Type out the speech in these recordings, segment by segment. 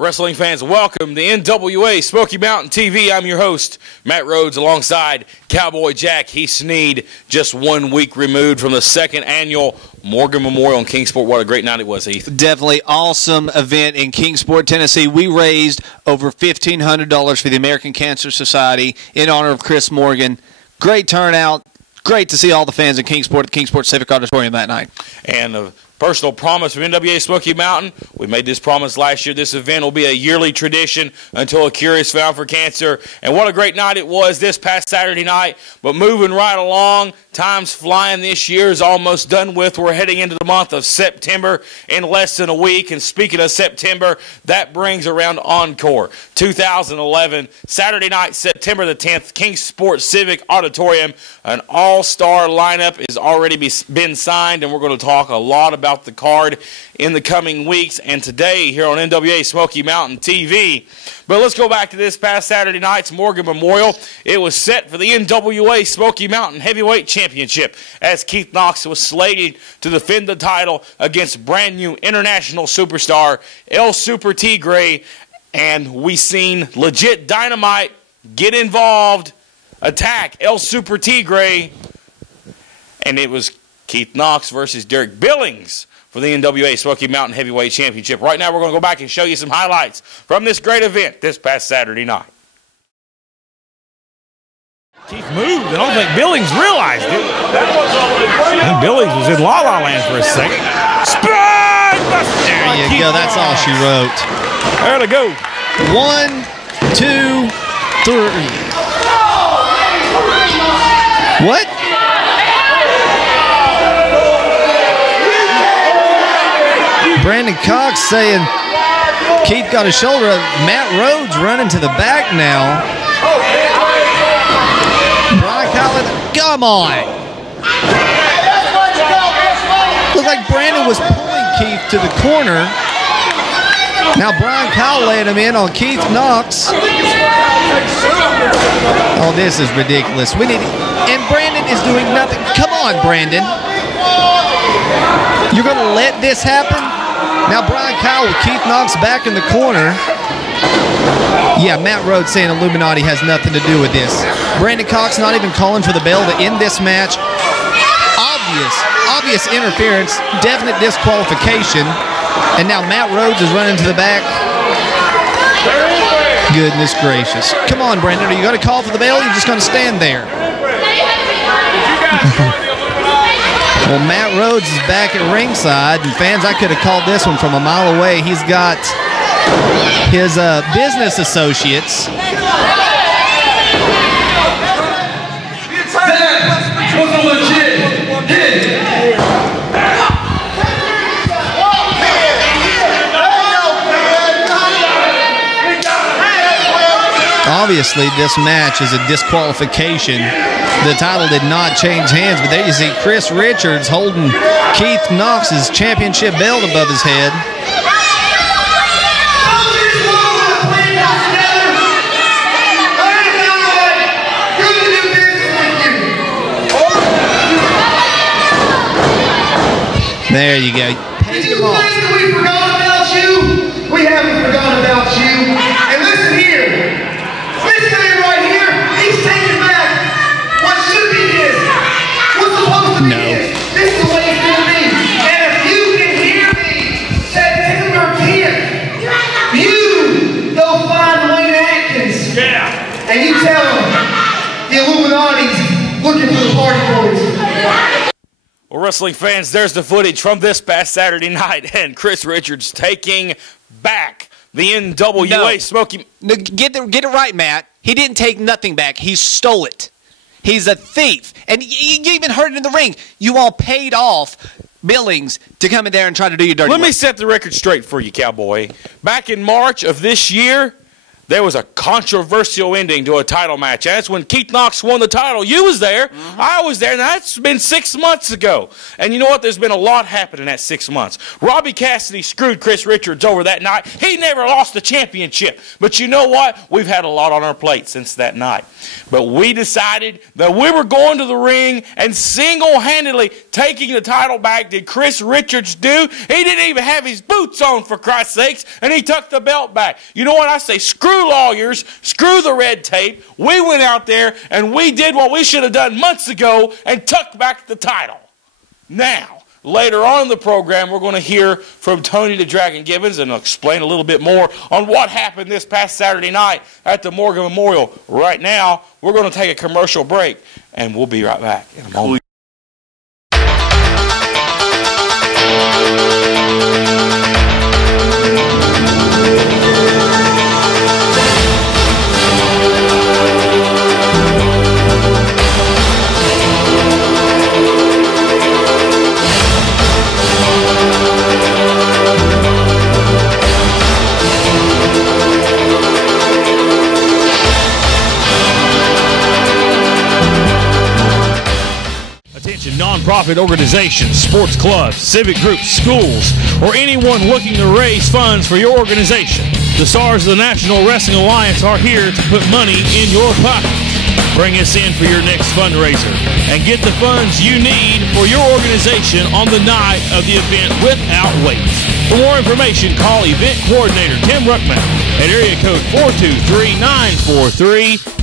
Wrestling fans, welcome to NWA Smoky Mountain TV. I'm your host, Matt Rhodes, alongside Cowboy Jack. Heath Sneed, just 1 week removed from the second annual Morgan Memorial in Kingsport. What a great night it was, Heath. Definitely awesome event in Kingsport, Tennessee. We raised over $1,500 for the American Cancer Society in honor of Chris Morgan. Great turnout. Great to see all the fans in Kingsport at the Kingsport Civic Auditorium that night. And a personal promise from NWA Smoky Mountain. We made this promise last year. This event will be a yearly tradition until a cure is found for cancer. And what a great night it was this past Saturday night. But moving right along, time's flying. This year is almost done with. We're heading into the month of September in less than a week. And speaking of September, that brings around Encore 2011, Saturday night, September the 10th, Kingsport Civic Auditorium. An all-star lineup has already been signed, and we're going to talk a lot about the card in the coming weeks and today here on NWA Smoky Mountain TV. But let's go back to this past Saturday night's Morgan Memorial. It was set for the NWA Smoky Mountain Heavyweight Championship as Keith Knox was slated to defend the title against brand new international superstar El Super Tigre, and we seen legit Dynamite get involved, attack El Super Tigre, and it was Keith Knox versus Derek Billings for the NWA Smoky Mountain Heavyweight Championship. Right now we're going to go back and show you some highlights from this great event this past Saturday night. Keith moved. I don't think Billings realized it. And Billings was in La La Land for a second. Spine buster! There you go. That's all she wrote. There to go. 1, 2, 3. What? Brandon Cox saying Keith got his shoulder up. Matt Rhodes running to the back now. Brian Collins, come on. Looked like Brandon was pulling Keith to the corner. Now Brian Kyle laying him in on Keith Knox. Oh, this is ridiculous. And Brandon is doing nothing. Come on, Brandon. You're going to let this happen? Now Brian Kyle with Keith Knox back in the corner. Yeah, Matt Rhodes saying Illuminati has nothing to do with this. Brandon Cox not even calling for the bell to end this match. Obvious interference, definite disqualification. And now Matt Rhodes is running to the back. Goodness gracious. Come on, Brandon, are you going to call for the bell or are you just going to stand there? Well, Matt Rhodes is back at ringside, and fans, I could have called this one from a mile away. He's got his business associates. That was a legit hit. Obviously, this match is a disqualification. The title did not change hands, but there you see Chris Richards holding Keith Knox's championship belt above his head. There you go. We forgot about you. We haven't forgotten about you. And listen here. This man right here, he's taking back what should be his. What's supposed to be his. This is the way it's going to be. And if you can hear me, September 10th, you go find Wayne Atkins. Yeah. And you tell him the Illuminati's looking for the party boys. Well, wrestling fans, there's the footage from this past Saturday night, and Chris Richards taking back the NWA Smoky. No, get it right, Matt. He didn't take nothing back. He stole it. He's a thief. And you even heard it in the ring. You all paid off Billings to come in there and try to do your dirty work. Let me set the record straight for you, Cowboy. Back in March of this year, there was a controversial ending to a title match. And that's when Keith Knox won the title. You was there. I was there. And that's been 6 months ago. And you know what? There's been a lot happen in that 6 months. Robbie Cassidy screwed Chris Richards over that night. He never lost the championship. But you know what? We've had a lot on our plate since that night. But we decided that we were going to the ring and single-handedly taking the title back. Did Chris Richards do? He didn't even have his boots on, for Christ's sakes, and he took the belt back. You know what I say? Screw lawyers, screw the red tape. We went out there and we did what we should have done months ago and took back the title. Now, later on in the program, we're going to hear from Tony the Dragon Gibbons and explain a little bit more on what happened this past Saturday night at the Morgan Memorial. Right now, we're going to take a commercial break, and we'll be right back in a moment. Nonprofit organizations, sports clubs, civic groups, schools, or anyone looking to raise funds for your organization. The stars of the National Wrestling Alliance are here to put money in your pocket. Bring us in for your next fundraiser and get the funds you need for your organization on the night of the event without wait. For more information, call Event Coordinator Tim Ruckman at area code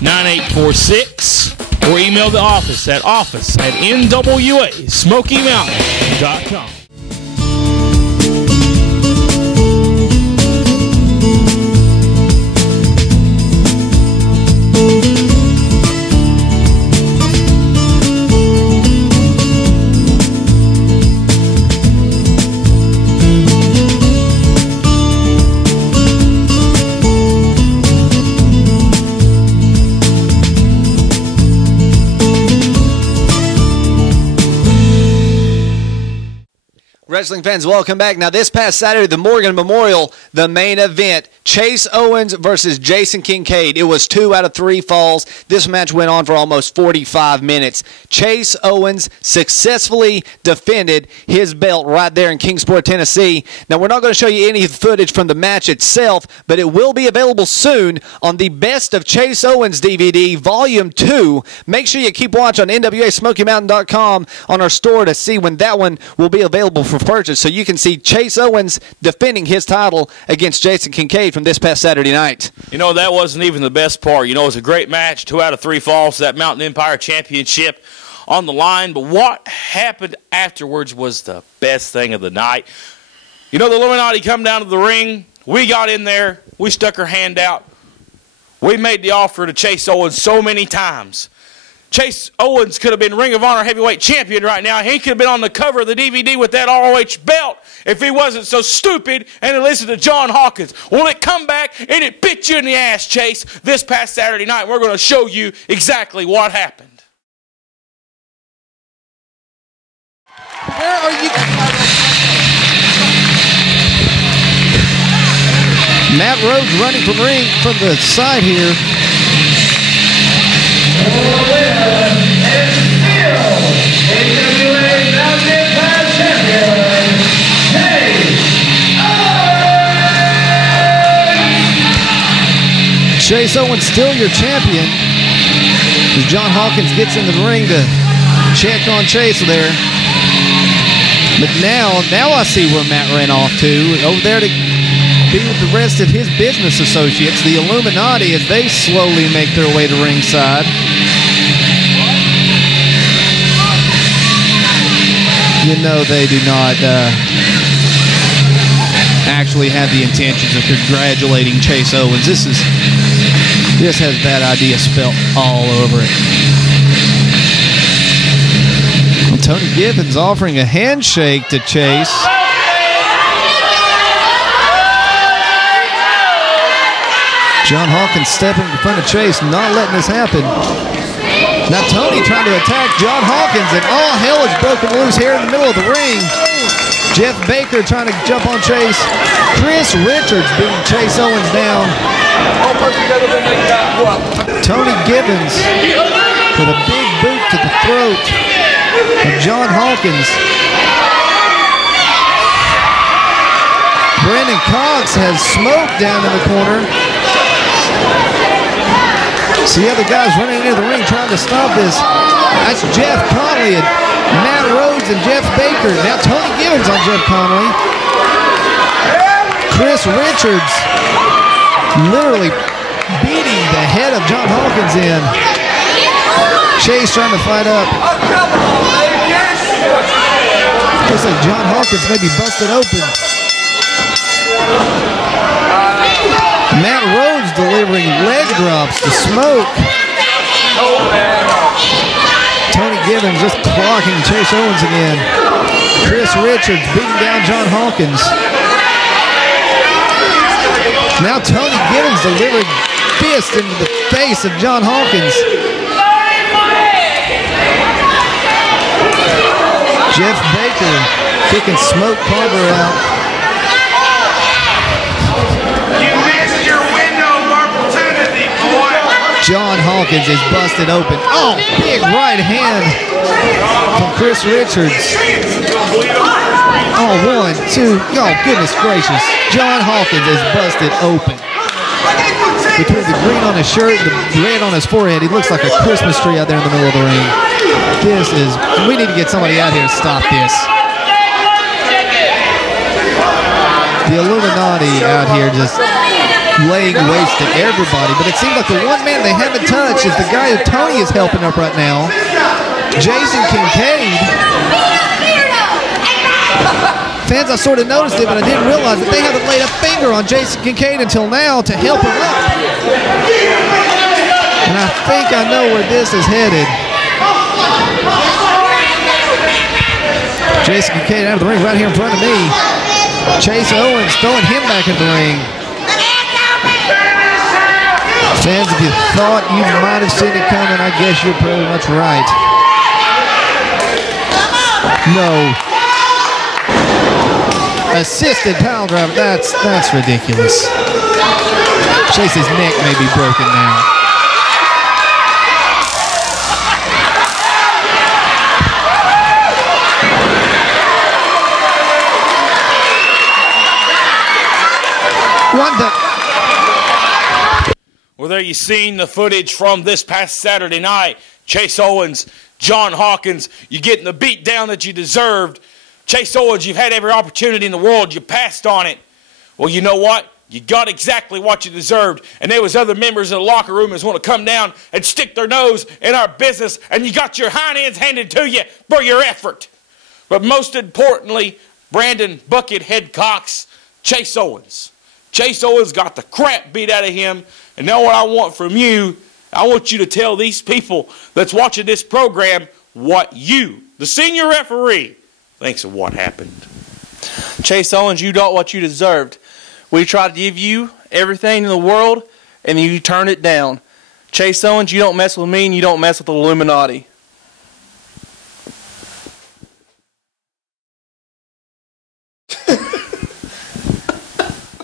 423-943-9846. or email the office at NWA-SmokyMountain.com. Wrestling fans, welcome back. Now, this past Saturday, the Morgan Memorial, the main event, Chase Owens versus Jason Kincaid. It was 2 out of 3 falls. This match went on for almost 45 minutes. Chase Owens successfully defended his belt right there in Kingsport, Tennessee. Now, we're not going to show you any footage from the match itself, but it will be available soon on the Best of Chase Owens DVD, Volume 2. Make sure you keep watch on NWASmokyMountain.com on our store to see when that one will be available for purchase, so you can see Chase Owens defending his title against Jason Kincaid from this past Saturday night. You know, that wasn't even the best part. You know, it was a great match, 2 out of 3 falls, that Mountain Empire Championship on the line. But what happened afterwards was the best thing of the night. You know, the Illuminati come down to the ring. We got in there. We stuck our hand out. We made the offer to Chase Owens so many times. Chase Owens could have been Ring of Honor heavyweight champion right now. He could have been on the cover of the DVD with that ROH belt if he wasn't so stupid and listened to John Hawkins. Well, it come back and it bit you in the ass, Chase, this past Saturday night. We're going to show you exactly what happened. Where are you? Matt Rhodes running from the side here. Chase Owens still your champion as John Hawkins gets in the ring to check on Chase there. But now I see where Matt ran off to. Over there to be with the rest of his business associates, the Illuminati, as they slowly make their way to ringside. You know they do not actually have the intentions of congratulating Chase Owens. This has bad idea spelt all over it. Well, Tony Gibbons offering a handshake to Chase. John Hawkins stepping in front of Chase, not letting this happen. Now Tony trying to attack John Hawkins, and all hell is broken loose here in the middle of the ring. Jeff Baker trying to jump on Chase. Chris Richards beating Chase Owens down. Tony Gibbons with a big boot to the throat of John Hawkins. Brandon Cox has Smoke down in the corner. See other guys running into the ring trying to stop this. That's Jeff Conley and Matt Rhodes and Jeff Baker. Now Tony Gibbons on Jeff Conley. Chris Richards literally beating the head of John Hawkins in. Chase trying to fight up. Looks like John Hawkins may be busted open. Matt Rhodes delivering leg drops to Smoke. Tony Gibbons just clocking Chase Owens again. Chris Richards beating down John Hawkins. Now Tony Gibbons delivering fist into the face of John Hawkins. Jeff Baker kicking Smoke Carver out. You missed your window of opportunity, boy. John Hawkins is busted open. Oh, big right hand from Chris Richards. Oh, 1, 2. Oh, goodness gracious. John Hawkins is busted open. Between the green on his shirt and the red on his forehead, he looks like a Christmas tree out there in the middle of the ring. We need to get somebody out here to stop this. The Illuminati out here just laying waste to everybody, but it seems like the one man they haven't touched is the guy who Tony is helping up right now, Jason Kincaid. Fans, I sort of noticed it, but I didn't realize that they haven't laid a finger on Jason Kincaid until now to help him up. And I think I know where this is headed. Jason Kincaid out of the ring right here in front of me. Chase Owens throwing him back in the ring. Fans, if you thought you might have seen it coming, I guess you're pretty much right. No. Assisted pile driver. That's ridiculous. Chase's neck may be broken now. Well, there you seen the footage from this past Saturday night. Chase Owens, John Hawkins, you getting the beat down that you deserved. Chase Owens, you've had every opportunity in the world. You passed on it. Well, you know what? You got exactly what you deserved. And there was other members of the locker room that want to come down and stick their nose in our business, and you got your hind ends handed to you for your effort. But most importantly, Brandon Buckethead Cox, Chase Owens. Chase Owens got the crap beat out of him. And now what I want from you, I want you to tell these people that's watching this program what you, the senior referee, thinks of what happened. Chase Owens, you got what you deserved. We tried to give you everything in the world, and you turned it down. Chase Owens, you don't mess with me, and you don't mess with the Illuminati.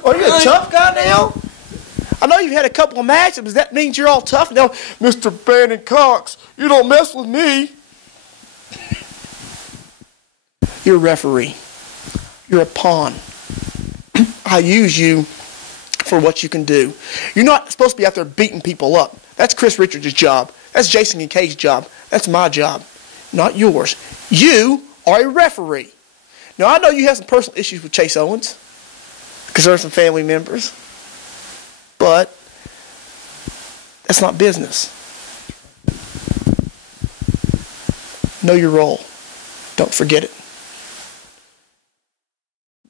Are you a tough guy now? I know you've had a couple of matches, but that means you're all tough now. Mr. Brandon Cox, you don't mess with me. You're a referee. You're a pawn. I use you for what you can do. You're not supposed to be out there beating people up. That's Chris Richards' job. That's Jason Kincaid's job. That's my job, not yours. You are a referee. Now, I know you have some personal issues with Chase Owens because there are some family members, but that's not business. Know your role. Don't forget it.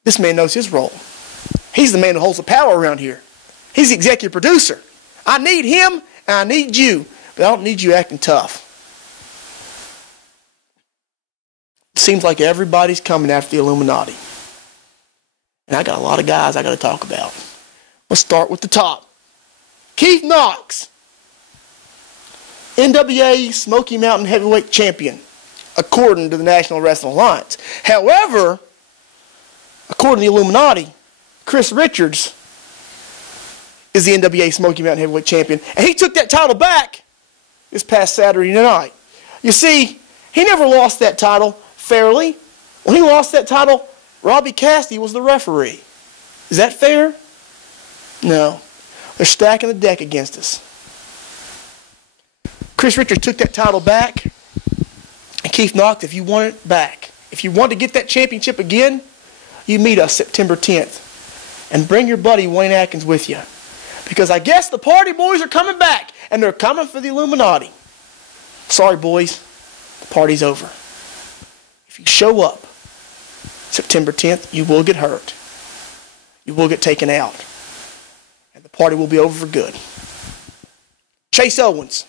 This man knows his role. He's the man who holds the power around here. He's the executive producer. I need him and I need you, but I don't need you acting tough. It seems like everybody's coming after the Illuminati. And I got a lot of guys I got to talk about. Let's start with the top. Keith Knox, NWA Smoky Mountain Heavyweight Champion, according to the National Wrestling Alliance. However, according to the Illuminati, Chris Richards is the NWA Smoky Mountain Heavyweight Champion. And he took that title back this past Saturday night. You see, he never lost that title fairly. When he lost that title, Robbie Cassidy was the referee. Is that fair? No. They're stacking the deck against us. Chris Richards took that title back. And Keith Knox, if you want it back, if you want to get that championship again, you meet us September 10th. And bring your buddy Wayne Atkins with you. Because I guess the party boys are coming back. And they're coming for the Illuminati. Sorry, boys. The party's over. If you show up September 10th, you will get hurt. You will get taken out. And the party will be over for good. Chase Owens.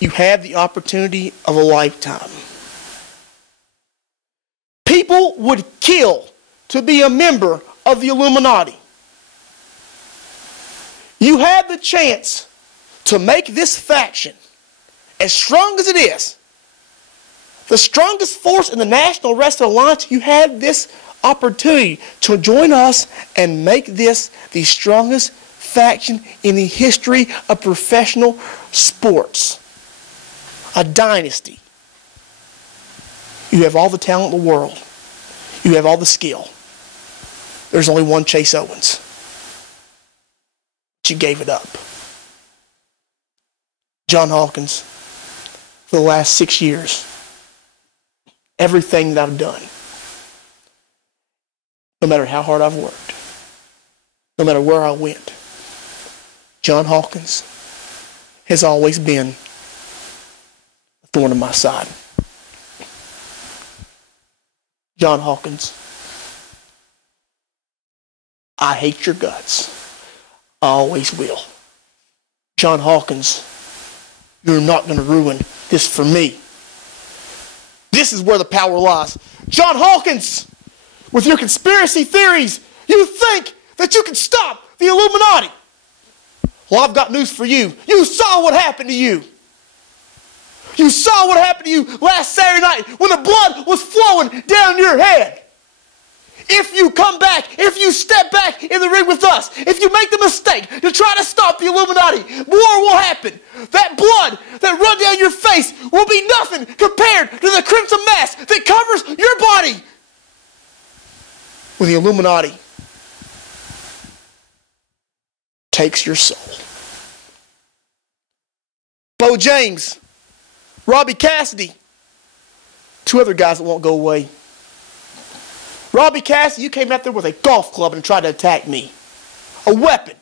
You had the opportunity of a lifetime. People would kill to be a member of the Illuminati. You had the chance to make this faction as strong as it is, the strongest force in the National Wrestling Alliance. You had this opportunity to join us and make this the strongest faction in the history of professional sports. A dynasty. You have all the talent in the world. You have all the skill. There's only one Chase Owens. But you gave it up. John Hawkins, for the last 6 years, everything that I've done, no matter how hard I've worked, no matter where I went, John Hawkins has always been a thorn in my side. John Hawkins, I hate your guts. I always will. John Hawkins, you're not going to ruin this for me. This is where the power lies. John Hawkins, with your conspiracy theories, you think that you can stop the Illuminati. Well, I've got news for you. You saw what happened to you. You saw what happened to you last Saturday night when the blood was flowing down your head. If you come back, if you step back in the ring with us, if you make the mistake to try to stop the Illuminati, more will happen. That blood that run down your face will be nothing compared to the crimson mass that covers your body. When the Illuminati takes your soul. Bo James, Robbie Cassidy, two other guys that won't go away. Robbie Cassidy, you came out there with a golf club and tried to attack me. A weapon.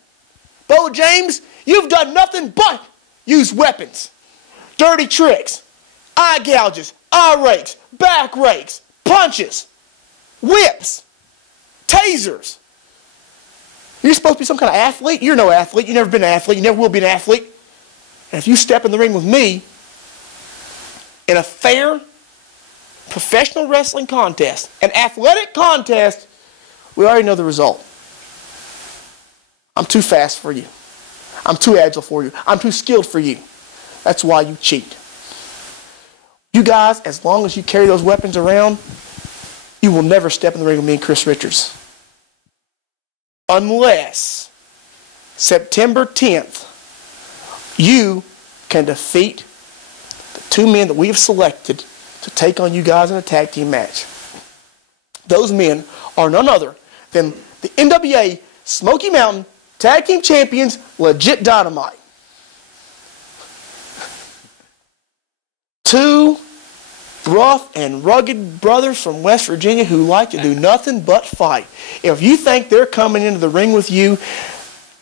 Bo James, you've done nothing but use weapons. Dirty tricks, eye gouges, eye rakes, back rakes, punches, whips, tasers. You're supposed to be some kind of athlete? You're no athlete. You've never been an athlete. You never will be an athlete. And if you step in the ring with me in a fair professional wrestling contest, an athletic contest, we already know the result. I'm too fast for you. I'm too agile for you. I'm too skilled for you. That's why you cheat. You guys, as long as you carry those weapons around, you will never step in the ring with me and Chris Richards. Unless September 10th, you can defeat the two men that we have selected to take on you guys in a tag team match. Those men are none other than the NWA Smoky Mountain Tag Team Champions, Legit Dynamite. Two rough and rugged brothers from West Virginia who like to do nothing but fight. If you think they're coming into the ring with you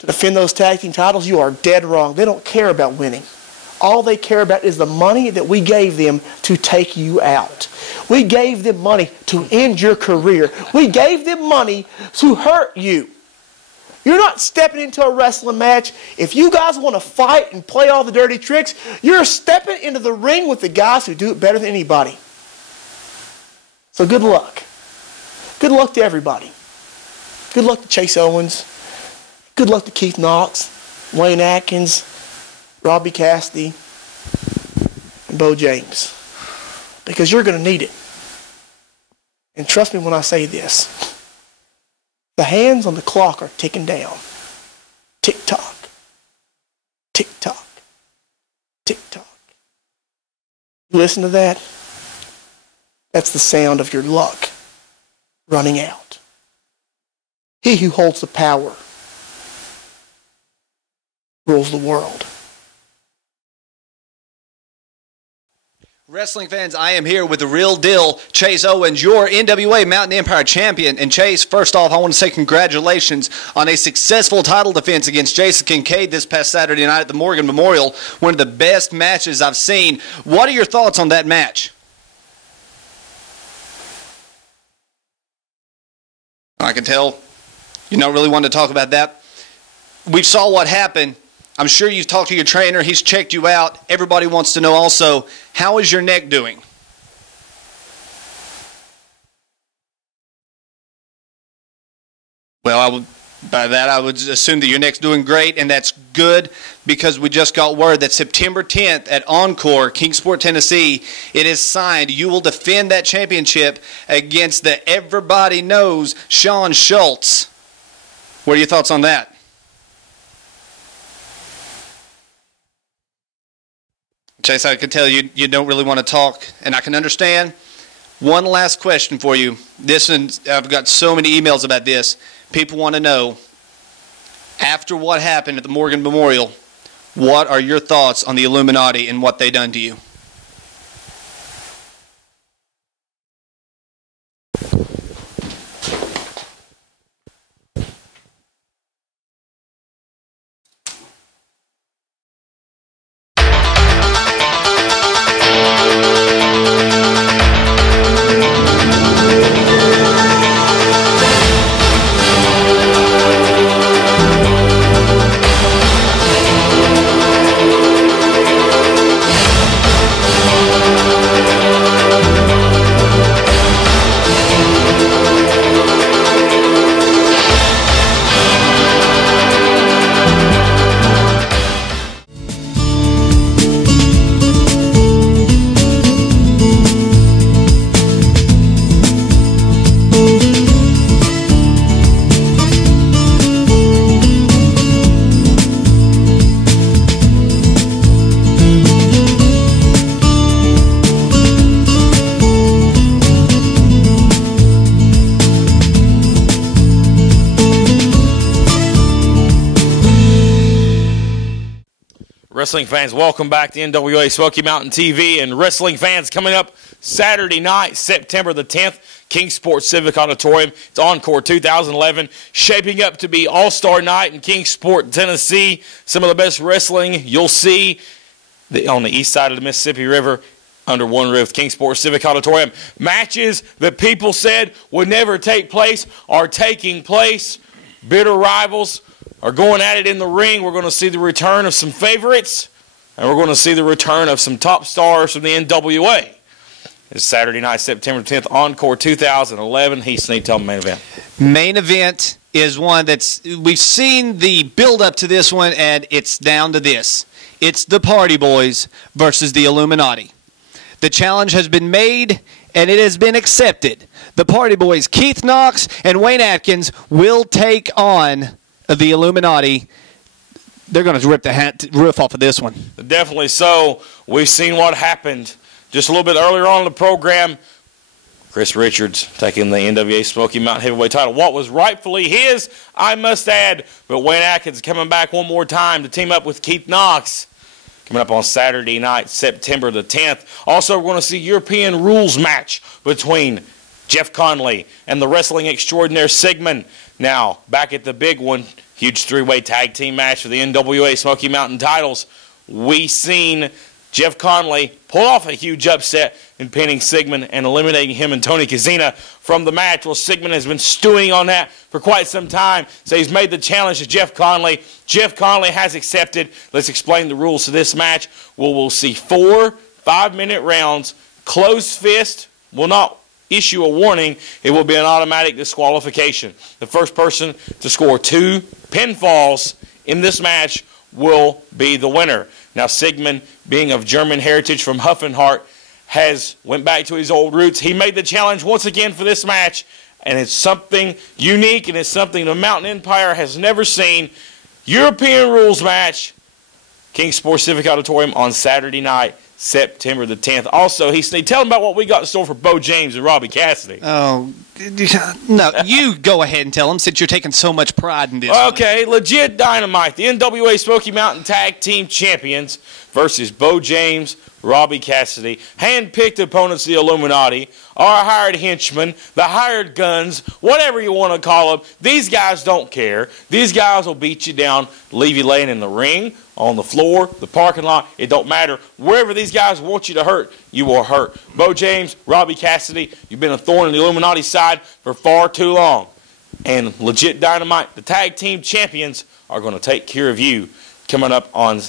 to defend those tag team titles, you are dead wrong. They don't care about winning. All they care about is the money that we gave them to take you out. We gave them money to end your career. We gave them money to hurt you. You're not stepping into a wrestling match. If you guys want to fight and play all the dirty tricks, you're stepping into the ring with the guys who do it better than anybody. So good luck. Good luck to everybody. Good luck to Chase Owens. Good luck to Keith Knox, Wayne Atkins, Robbie Cassidy, and Bo James. Because you're going to need it. And trust me when I say this. The hands on the clock are ticking down. Tick-tock. Tick-tock. Tick-tock. You listen to that? That's the sound of your luck running out. He who holds the power rules the world. Wrestling fans, I am here with the real deal, Chase Owens, your NWA Mountain Empire champion. And Chase, first off, I want to say congratulations on a successful title defense against Jason Kincaid this past Saturday night at the Morgan Memorial. One of the best matches I've seen. What are your thoughts on that match? I can tell you don't really want to talk about that. We saw what happened. I'm sure you've talked to your trainer. He's checked you out. Everybody wants to know also, how is your neck doing? Well, by that, I would assume that your neck's doing great, and that's good because we just got word that September 10th at Encore, Kingsport, Tennessee, it is signed. You will defend that championship against the everybody knows Sean Schultz. What are your thoughts on that? Chase, I can tell you don't really want to talk, and I can understand. One last question for you. I've got so many emails about this. People want to know, after what happened at the Morgan Memorial, what are your thoughts on the Illuminati and what they done to you? Wrestling fans, welcome back to NWA Smoky Mountain TV. And wrestling fans, coming up Saturday night, September the 10th, Kingsport Civic Auditorium. It's Encore 2011, shaping up to be All-Star Night in Kingsport, Tennessee. Some of the best wrestling you'll see on the east side of the Mississippi River under one roof, Kingsport Civic Auditorium. Matches that people said would never take place are taking place. Bitter rivals are going at it in the ring. We're going to see the return of some favorites, and we're going to see the return of some top stars from the NWA. It's Saturday night, September 10th, Encore 2011. Heath, tell them main event. Main event is one that's, we've seen the build-up to this one, and it's down to this. It's the Party Boys versus the Illuminati. The challenge has been made, and it has been accepted. The Party Boys, Keith Knox and Wayne Atkins, will take on the Illuminati. They're going to rip the roof off of this one. Definitely so. We've seen what happened just a little bit earlier on in the program. Chris Richards taking the NWA Smoky Mountain Heavyweight title. What was rightfully his, I must add. But Wayne Atkins coming back one more time to team up with Keith Knox. Coming up on Saturday night, September the 10th. Also, we're going to see European rules match between Jeff Conley and the wrestling extraordinaire Sigmund. Now, back at the big one, huge three-way tag team match for the NWA Smoky Mountain titles. We seen Jeff Conley pull off a huge upset in pinning Sigmund and eliminating him and Tony Kazina from the match. Well, Sigmund has been stewing on that for quite some time, so he's made the challenge to Jeff Conley. Jeff Conley has accepted. Let's explain the rules to this match. Well, we'll see 4 5-minute rounds. Closed fist will not issue a warning. It will be an automatic disqualification. The first person to score 2 pinfalls in this match will be the winner. Now, Sigmund, being of German heritage from Huffenhart, has went back to his old roots. He made the challenge once again for this match, and it's something unique, and it's something the Mountain Empire has never seen. European rules match, Kingsport Civic Auditorium on Saturday night, September the 10th. Also, tell them about what we got in store for Bo James and Robbie Cassidy. Oh, no, you go ahead and tell them since you're taking so much pride in this. Okay, Legit Dynamite, the NWA Smoky Mountain Tag Team Champions versus Bo James, Robbie Cassidy. Hand-picked opponents, the Illuminati, our hired henchmen, the hired guns, whatever you want to call them. These guys don't care. These guys will beat you down, leave you laying in the ring, on the floor, the parking lot. It don't matter. Wherever these guys want you to hurt, you will hurt. Bo James, Robbie Cassidy, you've been a thorn in the Illuminati side for far too long. And Legit Dynamite, the tag team champions, are going to take care of you coming up on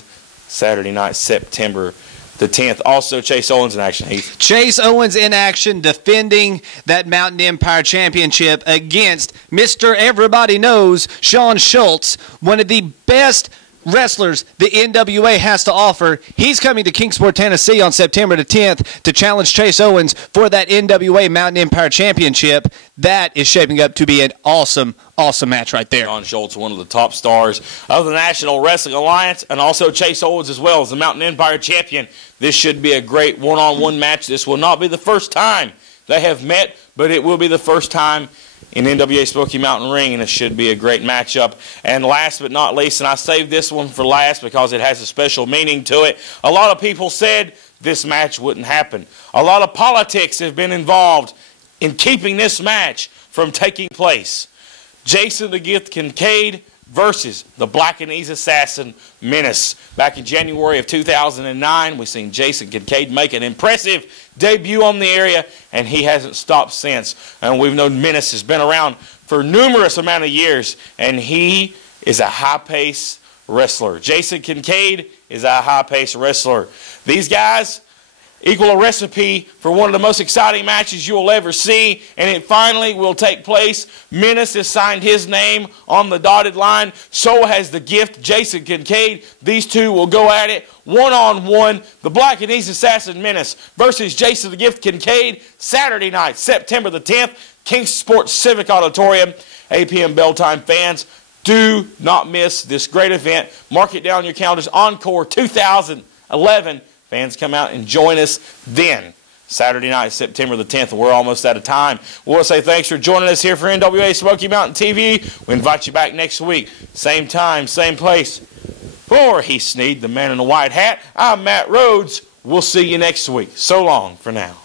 Saturday night, September the 10th. Also, Chase Owens in action, Heath. Chase Owens in action defending that Mountain Empire Championship against Mr. Everybody Knows, Sean Schultz, one of the best wrestlers the NWA has to offer. He's coming to Kingsport, Tennessee on September the 10th to challenge Chase Owens for that NWA Mountain Empire Championship. That is shaping up to be an awesome, awesome match right there. Sean Schultz, one of the top stars of the National Wrestling Alliance, and also Chase Owens as well as the Mountain Empire Champion. This should be a great one-on-one match. This will not be the first time they have met, but it will be the first time in NWA Smoky Mountain Ring, and it should be a great matchup. And last but not least, and I saved this one for last because it has a special meaning to it, a lot of people said this match wouldn't happen. A lot of politics have been involved in keeping this match from taking place. Jason the Gift Kincaid versus the Black and Ease Assassin Menace. Back in January of 2009, we've seen Jason Kincaid make an impressive debut on the area, and he hasn't stopped since. And we've known Menace has been around for numerous amount of years, and he is a high-paced wrestler. Jason Kincaid is a high-paced wrestler. These guys equal a recipe for one of the most exciting matches you will ever see, and it finally will take place. Menace has signed his name on the dotted line. So has the Gift, Jason Kincaid. These two will go at it one-on-one. The Black and East Assassin Menace versus Jason the Gift Kincaid, Saturday night, September the 10th, Kingsport Civic Auditorium. 8 p.m. bell time, fans. Do not miss this great event. Mark it down on your calendars. Encore 2011. Fans, come out and join us then. Saturday night, September the 10th. We're almost out of time. We want to say thanks for joining us here for NWA Smoky Mountain TV. We invite you back next week. Same time, same place. For Heath Sneed, the man in the white hat, I'm Matt Rhodes. We'll see you next week. So long for now.